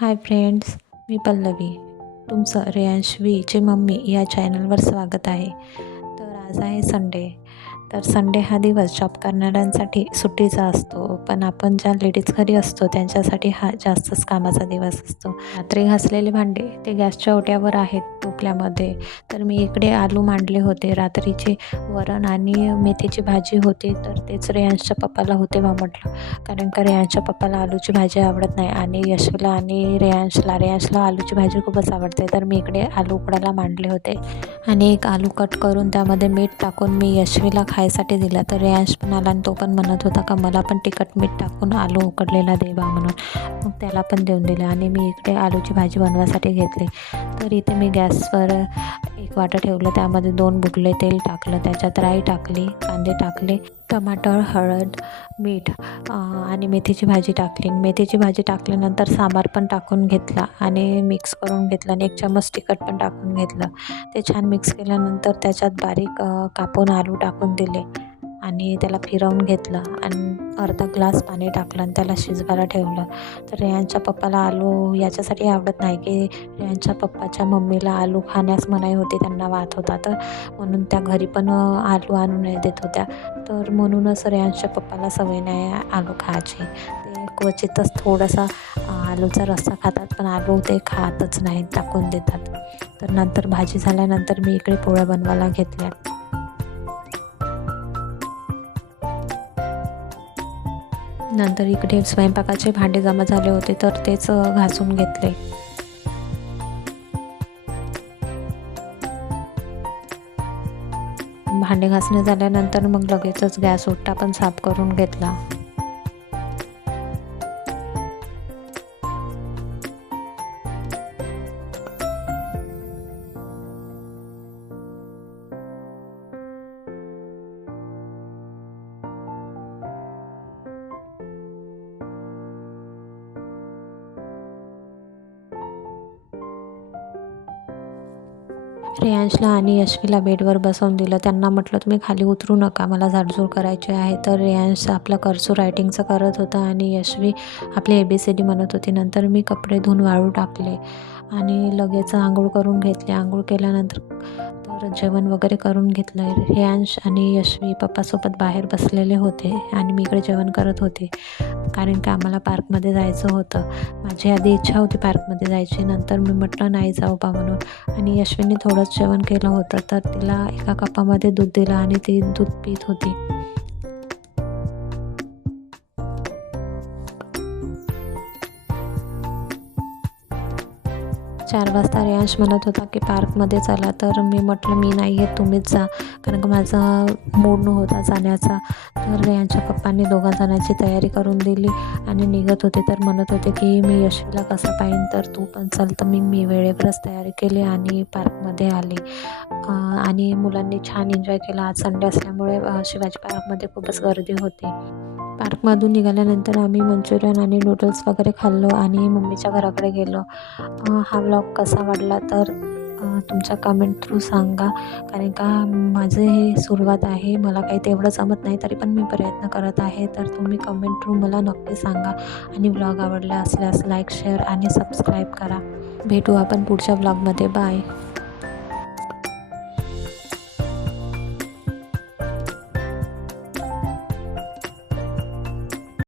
Hi friends, मी पल्लवी. तुमचं रेयांशवीची mummy या चॅनलवर स्वागत आहे. तर आज आहे संडे. तर संडे हा दिवस जॉब करणाऱ्यांसाठी सुट्टीचा असतो, पण आपण ज्या लेडीज घरी असतो त्यांच्यासाठी हा जास्तच कामाचा दिवस असतो. रात्री घासलेले भांडे ते गॅसच्या ओट्यावर आहेत टोपल्यामध्ये. तर मी इकडे आलू मांडले होते. रात्रीचे वरण आणि मेथीची भाजी होती, तर तेच रेयांशच्या पप्पाला होते बा म्हटलं, कारण का रेयांशच्या पप्पाला आलूची भाजी आवडत नाही आणि यशला आणि रेयांशला आलूची भाजी खूपच आवडते. तर मी इकडे आलू उकडायला मांडले होते आणि एक आलू कट करून त्यामध्ये मीठ टाकून मी यशवीला खायसाठी दिला. तर रेयांश पण आला आणि तो पण म्हणत होता का मला पण तिखट मीठ टाकून आलू उकडलेला दे बा म्हणून. मग त्याला पण देऊन दिले आणि मी इकडे आलूची भाजी बनवायसाठी घेतली. तर इथे मी गॅसवर एक वाटं ठेवलं, त्यामध्ये 2 बुडले तेल टाकलं, त्याच्यात राई टाकली, कांदे टाकले, टमाटर, हळद, मीठ आणि मेथीची भाजी टाकली. मेथीची भाजी टाकल्यानंतर सांबार पण टाकून घेतला आणि मिक्स करून घेतलं आणि 1 चम्मच तिखट पण टाकून घेतलं. ते छान मिक्स केल्यानंतर त्याच्यात बारीक कापून आलू टाकून दिले आणि त्याला फिरवून घेतलं आणि अर्धा ग्लास पाणी टाकलं आणि त्याला शिजवायला ठेवलं. तर रेयांच्या पप्पाला आलू याच्यासाठी आवडत नाही की रेयांच्या पप्पाच्या मम्मीला आलू खाण्यास मनाई होती, त्यांना वात होता, तर म्हणून त्या घरी पण आलू आणून नाही देत होत्या. तर म्हणूनच रेयांशच्या पप्पाला सवय नाही आलू खायची. ते क्वचितच थोडासा आलूचा रस्सा खातात, पण आलू ते खातच नाहीत, टाकून देतात. तर नंतर भाजी झाल्यानंतर मी इकडे पोळ्या बनवायला घेतल्या. नंतर इकडे स्वयंपाकाचे भांडे जमा झाले होते, तर तेच घासून घेतले. भांडे घासणे झाल्यानंतर मग लगेचच गॅस ओटा पण साफ करून घेतला. रेयांशला आणि यशवीला बेडवर बसवून दिलं. त्यांना म्हटलं तुम्ही खाली उतरू नका, मला झाडझूड करायची आहे. तर रेयांश आपलं कर्सू रायटिंगचं करत होता आणि यशवी आपली ABCD म्हणत होती. नंतर मी कपडे धुवून वाळू टाकले आणि लगेच आंघोळ करून घेतली. आंघोळ केल्यानंतर तर जेवण वगैरे करून घेतलं. रेयांश आणि यशवी पप्पासोबत बाहेर बसलेले होते आणि मी इकडे जेवण करत होते, कारण की आम्हाला पार्कमध्ये जायचं होतं. माझी आधी इच्छा होती पार्कमध्ये जायची, नंतर मी म्हटलं नाही जाऊ बा म्हणून. आणि यशवीने थोडंच जेवण केलं होतं, तर तिला एका कपामध्ये दूध दिलं आणि ती दूध पीत होती. 4 वाजता रेयांश म्हणत होता की पार्कमध्ये चला, तर मी म्हटलं मी नाही येत, तुम्हीच जा, कारण का माझा मूड नव्हता जाण्याचा. तर रेयांशच्या पप्पांनी 2 जणांची तयारी करून दिली आणि निघत होते. तर म्हणत होते की मी यशवीला कसं पाहीन, तर तू पण चल. तर मी वेळेवरच तयारी केली आणि पार्कमध्ये आली आणि मुलांनी छान एन्जॉय केला. आज संडे असल्यामुळे शिवाजी पार्कमध्ये खूपच गर्दी होती. पार्कमधून निघाल्यानंतर आम्ही मंचुरियन आणि नूडल्स वगैरे खाल्लो आणि मम्मीच्या घराकडे गेलो. हा व्लॉग कसा वाटला तर तुमच्या कमेंट थ्रू सांगा, कारण का माझं हे सुरुवात आहे, मला काही तेवढं जमत नाही, तरी पण मी प्रयत्न करत आहे. तर तुम्ही कमेंट थ्रू मला नक्की सांगा आणि व्लॉग आवडला असल्यास लाईक, शेअर आणि सबस्क्राईब करा. भेटू आपण पुढच्या व्लॉगमध्ये. बाय.